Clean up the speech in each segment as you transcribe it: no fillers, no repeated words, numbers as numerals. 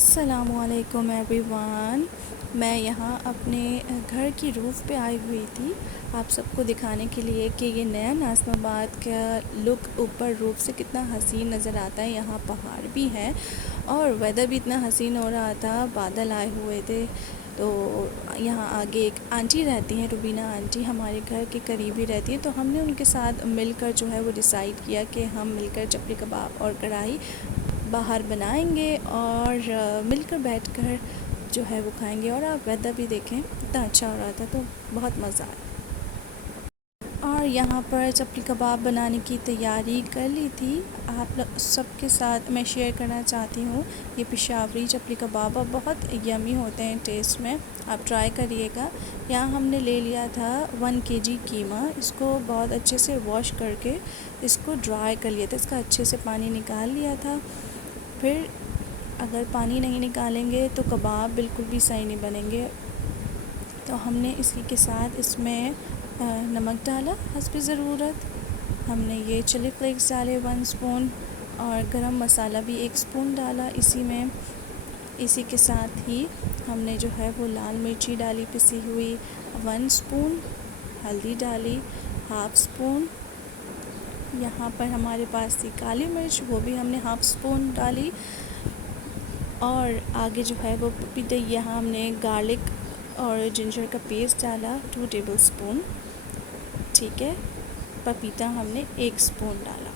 अस्सलामुअलैकुम एवरीवन। मैं यहाँ अपने घर की रूफ़ पे आई हुई थी आप सबको दिखाने के लिए कि ये नया नाज़िमाबाद का लुक ऊपर रूफ़ से कितना हसीन नज़र आता है। यहाँ पहाड़ भी है और वेदर भी इतना हसीन हो रहा था, बादल आए हुए थे। तो यहाँ आगे एक आंटी रहती हैं, रुबीना आंटी, हमारे घर के करीब ही रहती है। तो हमने उनके साथ मिलकर जो है वो डिसाइड किया कि हम मिलकर चपली कबाब और कढ़ाई बाहर बनाएंगे और मिलकर बैठकर जो है वो खाएंगे। और आप वेदर भी देखें इतना अच्छा हो रहा था, तो बहुत मज़ा आया। और यहाँ पर चपली कबाब बनाने की तैयारी कर ली थी। आप लोग सबके साथ मैं शेयर करना चाहती हूँ ये पेशावरी चपली कबाब, और बहुत यमी होते हैं टेस्ट में, आप ट्राई करिएगा। यहाँ हमने ले लिया था 1 kg कीमा। इसको बहुत अच्छे से वॉश करके इसको ड्राई कर लिया था, इसका अच्छे से पानी निकाल लिया था। फिर अगर पानी नहीं निकालेंगे तो कबाब बिल्कुल भी सही नहीं बनेंगे। तो हमने इसी के साथ इसमें नमक डाला हस्ब ज़रूरत। हमने ये चिली फ्लेक्स डाले 1 स्पून और गरम मसाला भी 1 स्पून डाला इसी में। इसी के साथ ही हमने जो है वो लाल मिर्ची डाली पिसी हुई 1 स्पून, हल्दी डाली 1/2 स्पून। यहाँ पर हमारे पास थी काली मिर्च, वो भी हमने 1/2 स्पून डाली। और आगे जो है वो पपीता, यहाँ हमने गार्लिक और जिंजर का पेस्ट डाला 2 टेबल स्पून, ठीक है। पपीता हमने 1 स्पून डाला।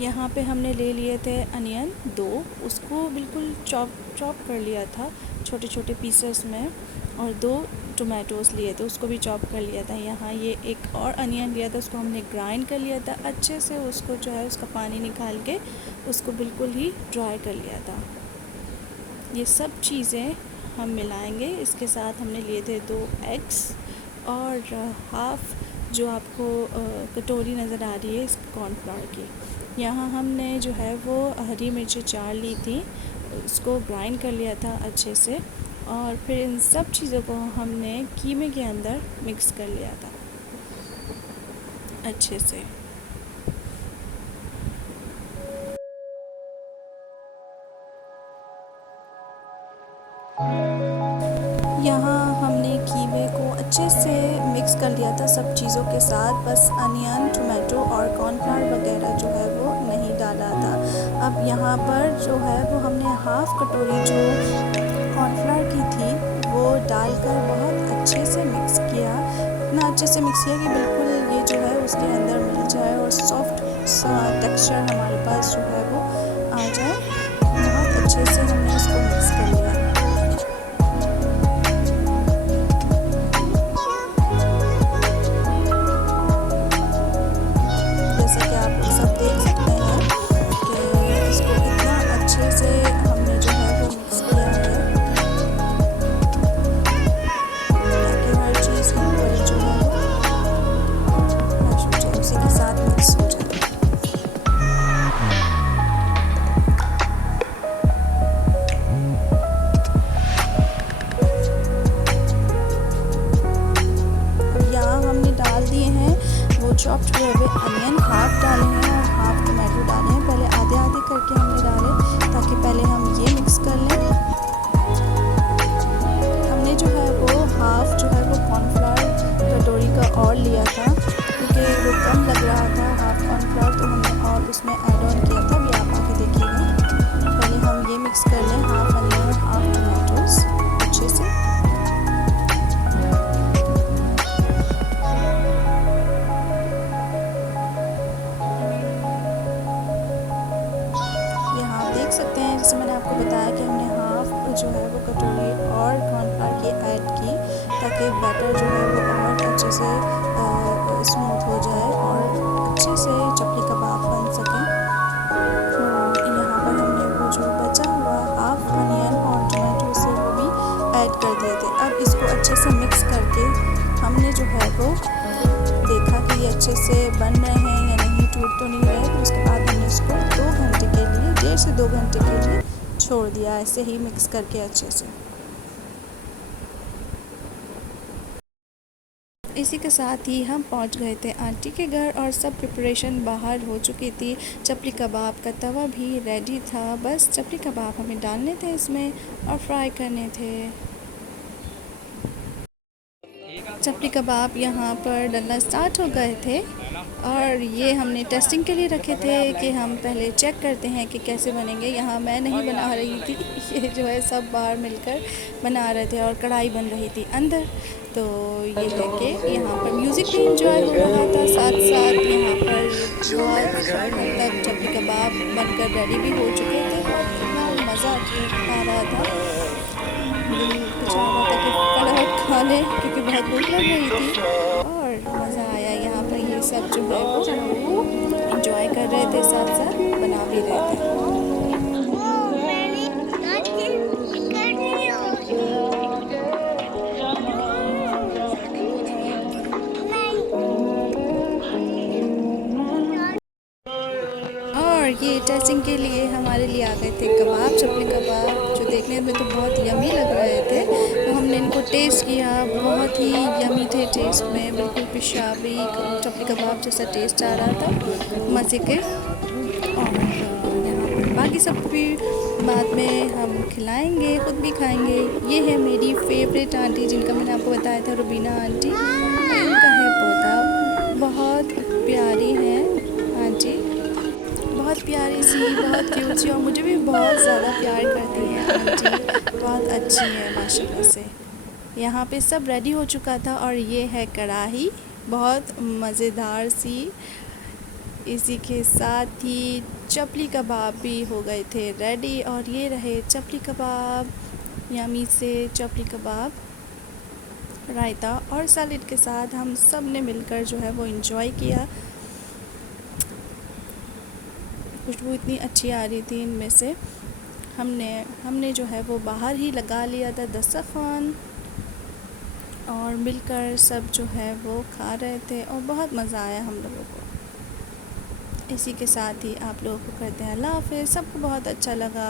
यहाँ पे हमने ले लिए थे अनियन 2, उसको बिल्कुल चॉप कर लिया था छोटे छोटे पीसेस में, और 2 टोमेटोज़ लिए थे, उसको भी चॉप कर लिया था। यहाँ ये एक और अनियन लिया था, उसको हमने ग्राइंड कर लिया था अच्छे से, उसको जो है उसका पानी निकाल के उसको बिल्कुल ही ड्राई कर लिया था। ये सब चीज़ें हम मिलाएंगे। इसके साथ हमने लिए थे 2 एग्स और हाफ़ जो आपको कटोरी नज़र आ रही है इस कॉर्नफ्लावर की। यहाँ हमने जो है वो हरी मिर्ची 4 ली थी, उसको ग्राइंड कर लिया था अच्छे से, और फिर इन सब चीज़ों को हमने कीमे के अंदर मिक्स कर लिया था अच्छे से। यहाँ हमने कीमे को अच्छे से मिक्स कर लिया था सब चीज़ों के साथ, बस अनियन, टोमेटो और कॉर्नफ्लावर वगैरह जो है वो नहीं डाला था। अब यहाँ पर जो है वो हमने 1/2 कटोरी जो कॉर्नफ्लावर की थी वो डालकर बहुत अच्छे से मिक्स किया। इतना अच्छे से मिक्स किया कि बिल्कुल ये जो है उसके अंदर मिल जाए और सॉफ्ट सा टेक्सचर हमारे पास जो है वो आ जाए। बहुत अच्छे से हमने इसको मिक्स कर लिया। चॉप्ड हुए हुए अनियन हाफ डाले हैं और हाफ टोमेटो डाले हैं। पहले आधे आधे करके हमने डाले ताकि पहले हम ये मिक्स कर लें। हमने जो है वो हाफ जो है वो कॉर्नफ्लावर कटोरी का और लिया था, क्योंकि वो कम लग रहा था हाफ कॉर्नफ्लावर, तो हमने और उसमें ऐड ऑन किया था। अभी आप आके देखिएगा। पहले हम ये मिक्स कर लें, हाफ अनियन और हाफ टोमेटोज़ अच्छे से। सकते हैं जैसे मैंने आपको बताया कि हमने हाफ जो है वो कटोरी और कॉर्नफ्लावर की ऐड की, ताकि बैटर जो है वो और अच्छे से स्मूथ हो जाए और अच्छे से चपली कबाब बन सके। तो यहाँ पर हमने वो जो बचा हुआ हाफ अनियन और टमाटो से वो भी ऐड कर दिए थे। अब इसको अच्छे से मिक्स करके हमने जो है वो देखा कि ये अच्छे से बन रहे हैं या नहीं, टूट तो नहीं रहे। फिर उसके बाद हमने इसको 2 घंटे के लिए 1 से 2 घंटे के लिए छोड़ दिया ऐसे ही मिक्स करके अच्छे से। इसी के साथ ही हम पहुंच गए थे आंटी के घर और सब प्रिपरेशन बाहर हो चुकी थी। चपली कबाब का तवा भी रेडी था, बस चपली कबाब हमें डालने थे इसमें और फ्राई करने थे। चपली कबाब यहाँ पर डलना स्टार्ट हो गए थे और ये हमने टेस्टिंग के लिए रखे थे कि हम पहले चेक करते हैं कि कैसे बनेंगे। यहाँ मैं नहीं बना रही थी, ये जो है सब बाहर मिलकर बना रहे थे और कढ़ाई बन रही थी अंदर। तो ये है कि यहाँ पर म्यूज़िक भी इंजॉय हो रहा था, साथ साथ यहाँ पर बहुत हद तक चपली कबाब बनकर रेडी भी हो चुके थे और इतना मज़ा आ रहा था, दिल चाह रहा था कि फटाफट खा लें क्योंकि बहुत भूख लग रही थी और मज़ा आया। यहाँ पर ये सब जो है वो इंजॉय कर रहे थे, साथ साथ बना भी रहे थे। और ये टेस्टिंग के लिए हमारे लिए आ गए थे कबाब, चपली कबाब, जो देखने में तो बहुत यमी लग रहे थे। तो हमने इनको टेस्ट किया, बहुत ही यमी थे टेस्ट में, बिल्कुल पेशाबी चपली कबाब जैसा टेस्ट आ रहा था, मज़े के। और यहाँ पर बाकी सब भी बाद में हम खिलाएंगे, ख़ुद भी खाएंगे। ये है मेरी फेवरेट आंटी जिनका मैंने आपको बताया था, रुबीना आंटी। इनका है पोता, बहुत प्यारी है आंटी, बहुत प्यारी सी, बहुत क्यूट सी और मुझे भी बहुत ज़्यादा प्यार करती है आंटी, बहुत अच्छी है माशाल्लाह से। यहाँ पे सब रेडी हो चुका था और ये है कढ़ाई, बहुत मज़ेदार सी। इसी के साथ ही चपली कबाब भी हो गए थे रेडी और ये रहे चपली कबाब, यमी से चपली कबाब, रायता और सैलेड के साथ हम सब ने मिलकर जो है वो इंजॉय किया। खुशबू इतनी अच्छी आ रही थी इनमें से। हमने जो है वो बाहर ही लगा लिया था दस्तरख़्वान और मिलकर सब जो है वो खा रहे थे और बहुत मज़ा आया हम लोगों को। इसी के साथ ही आप लोगों को कहते हैं अल्लाह हाफ़िज़। सबको बहुत अच्छा लगा।